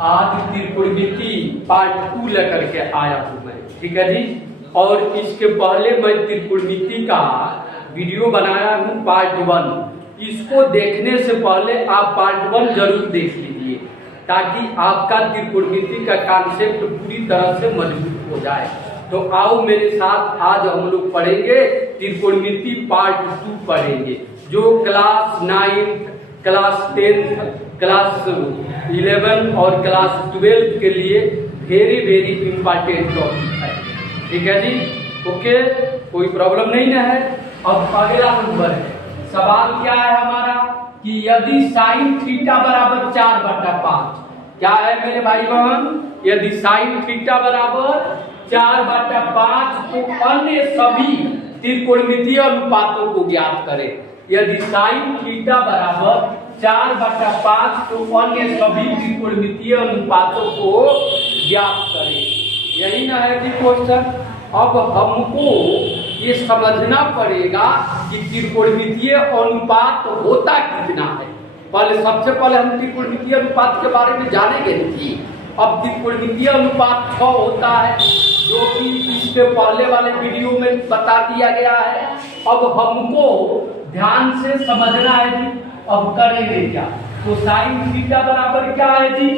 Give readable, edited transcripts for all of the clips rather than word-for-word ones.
आज त्रिकोणमिति पार्ट 2 लेकर के आया हूँ मैं, ठीक है जी। और इसके पहले मैं त्रिकोणमिति का वीडियो बनाया हूँ पार्ट 1। इसको देखने से पहले आप पार्ट 1 जरूर देख लीजिए, ताकि आपका त्रिकोणमिति का कॉन्सेप्ट पूरी तरह से मजबूत हो जाए। तो आओ मेरे साथ, आज हम लोग पढ़ेंगे त्रिकोणमिति पार्ट 2 पढ़ेंगे, जो क्लास 9, क्लास 10, क्लास 11 और क्लास 12 के लिए वेरी इंपॉर्टेंट टॉपिक है, ठीक है जी। ओके, कोई प्रॉब्लम नहीं ना है। अब अगला नंबर है, सवाल क्या है हमारा कि यदि साइन थीटा बराबर 4/5, क्या है मेरे भाई बहन, यदि साइन थीटा बराबर 4/5 तो अन्य सभी त्रिकोणमितीय अनुपातों को ज्ञात करें। यदि साइन थीटा बराबर 4/5 तो अन्य सभी त्रिकोणमितीय अनुपातों को ज्ञात करें। यही ना है कि क्वेश्चन। अब हमको ये समझना पड़ेगा कि त्रिकोणमितीय अनुपात होता कितना है। सबसे पहले हम त्रिकोणमितीय अनुपात के बारे में जानेंगे कि अब त्रिकोणमितीय अनुपात 6 होता है, जो कि इसके पहले वाले वीडियो में बता दिया गया है। अब हमको ध्यान से समझना है जी। अब करेंगे क्या, तो साइन थीटा बराबर क्या है जी,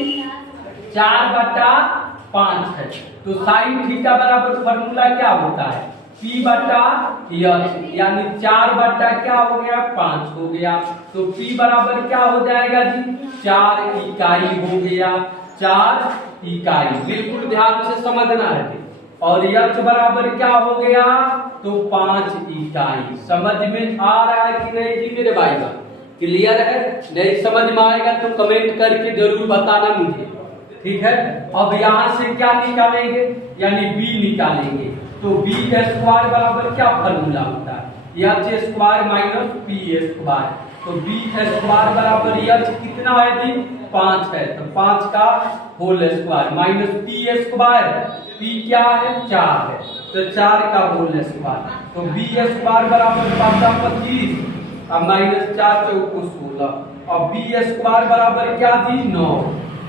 4/5 है। तो साइन थीटा बराबर फॉर्मूला क्या होता है, P/H, यानी 4 क्या हो गया, 5 हो गया। तो P बराबर क्या हो जाएगा जी, 4 इकाई हो गया, 4 इकाई। बिल्कुल ध्यान से समझना है। और H बराबर क्या हो गया, तो 5 इकाई। समझ में आ रहा है कि नहीं जी मेरे भाई बहन, क्लियर है? नहीं समझ में आएगा तो कमेंट करके जरूर बताना मुझे, ठीक है। अब यहाँ से क्या निकालेंगे, यानी B निकालेंगे। तो B² बराबर क्या फॉर्मूला होता है, H² माइनस P²। तो B² बराबर H कितना है जी, 5 है, तो 5 का whole square minus P²। P क्या है, 4 है, तो 4 का होल स्क्वायर। तो B² बराबर 25 और माइनस 4 × 16। और B² बराबर क्या जी, 9।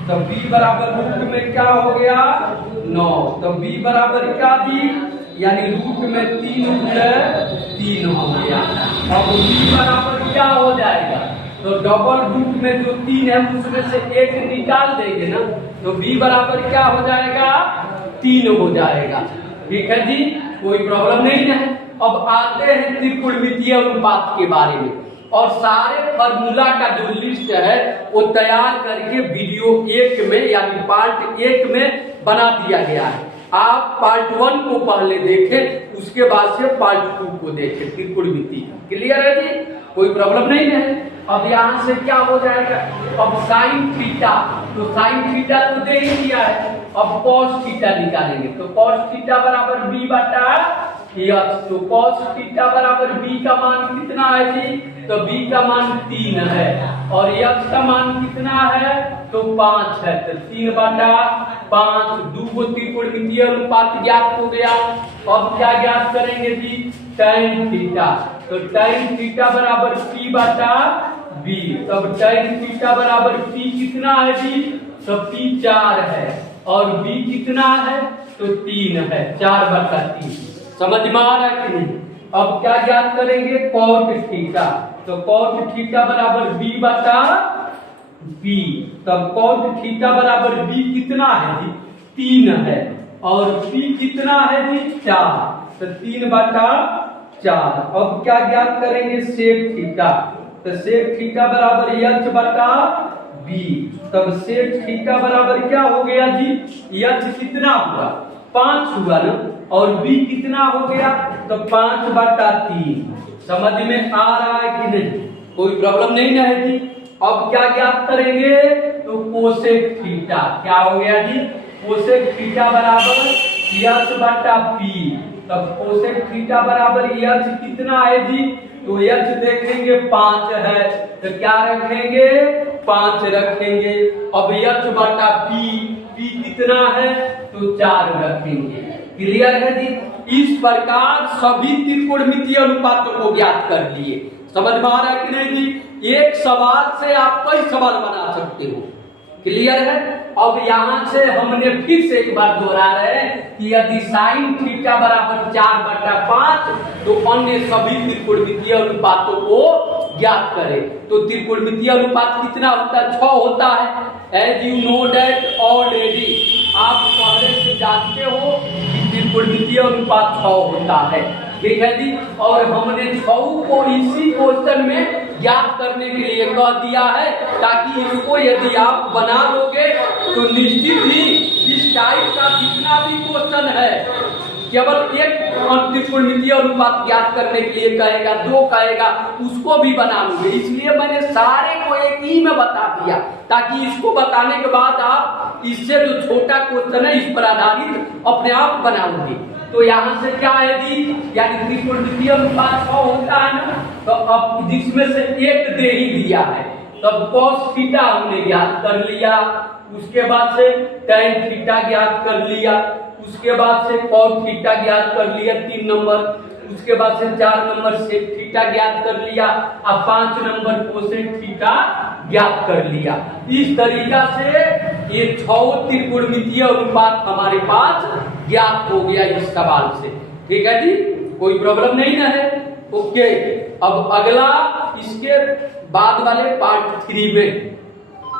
तो B बराबर रूट में क्या हो गया, 9। तो B बराबर क्या जी, यानी रूट में 3 × 3 हो गया। अब B बराबर क्या हो जाएगा, तो डबल रूट में जो 3 है उसमें से 1 निकाल देंगे ना, तो B बराबर क्या हो जाएगा, 3 हो जाएगा, ठीक है जी। कोई प्रॉब्लम नहीं है। अब आते हैं त्रिकोणमितीय अनुपात के बारे में, और सारे फॉर्मूला का जो लिस्ट है वो तैयार करके वीडियो 1 में यानी पार्ट 1 में बना दिया गया है। आप पार्ट 1 को पहले देखें, उसके बाद से पार्ट 2 को देखें त्रिकोणमिति। क्लियर है जी, कोई प्रॉब्लम नहीं है। अब यहाँ से क्या हो जाएगा, अब साइन थीटा, तो साइन थीटा तो दे ही दिया है। अब कॉस थीटा निकालेंगे, तो कॉस थीटा बराबर B/H। तो कॉस थीटा बराबर B का मान कितना है जी, तो B का मान 3 है, और H का मान कितना है, तो 5 है। तो 3/5, 2 त्रिकोणमितीय अनुपात ज्ञात हो गया। अब क्या ज्ञात करेंगे जी, tan थीटा। तो tan थीटा बराबर P/B। तब tan थीटा बराबर P कितना है जी, तो P 4 है, और B कितना है, तो 3 है, 4/3। समझ में आ रहा है कि नहीं। अब क्या ज्ञात करेंगे, cot थीटा। तो cot थीटा बराबर B/B। तब cot थीटा बराबर B कितना है जी, 3 है, और P कितना है जी, 4। तो 3/4। अब क्या ज्ञात करेंगे, sec थीटा। तो sec थीटा बराबर H/B। तब sec थीटा बराबर क्या हो गया जी, H कितना हुआ, 5 हुआ ना, और B कितना हो गया, तो 5/3। समझ में आ रहा है कि नहीं, कोई प्रॉब्लम नहीं ना है जी। अब क्या ज्ञात करेंगे, तो कोसेक थीटा। क्या हो गया जी, कोसेक थीटा बराबर H/P। तब कोसेक थीटा बराबर H कितना है जी, तो H देखेंगे 5 है, तो क्या रखेंगे, 5 रखेंगे। अब H/P, P कितना है, तो 4 रखेंगे। क्लियर है जी। इस प्रकार सभी त्रिकोणमितीय अनुपातों को ज्ञात कर लिए। समझ में आ रहा है कि नहीं जी। एक सवाल से आप कई सवाल बना सकते हो, क्लियर है। अब यहाँ से हमने फिर से एक बार दोहरा रहे हैं कि यदि साइन थीटा बराबर 4/5 तो अन्य सभी त्रिकोणमितीय अनुपातों को ज्ञात करें। तो त्रिकोणमितीय अनुपात कितना होता है? 6 होता है। As you know that already, आप पहले से जानते हो कि त्रिकोणमितीय अनुपात 6 होता है। ठीक है जी। और हमने 6 को इसी क्वेश्चन में ज्ञात करने के लिए कह दिया है, ताकि इसको यदि आप बना लोगे तो निश्चित ही इस टाइप का जितना भी क्वेश्चन है केवल एक त्रिकोणमितीय अनुपात ज्ञात करने के लिए कहेगा, 2 कहेगा, उसको भी बना लोगे। इसलिए मैंने सारे को एक ही में बता दिया, ताकि इसको बताने के बाद आप इससे जो छोटा क्वेश्चन है इस पर आधारित अपने आप बनाओगे। तो यहाँ से क्या है जी, यानी त्रिकोणमितीय अनुपात 6 होता है ना, तो अब जिसमें से एक दे ही दिया है, तब cos थीटा हमने ज्ञात कर लिया, उसके बाद से tan थीटा ज्ञात कर लिया, उसके बाद से cos थीटा ज्ञात कर लिया 3 नंबर, उसके बाद से 4 नंबर sec थीटा ज्ञात कर लिया, अब 5 नंबर cosec थीटा ज्ञात कर लिया। इस तरीका से ये 6 त्रिकोणमितीय अनुपात हमारे पास ज्ञात हो गया इस सवाल से। ठीक है जी, कोई प्रॉब्लम नहीं ना है? ओके। अब अगला इसके बाद वाले पार्ट 3 में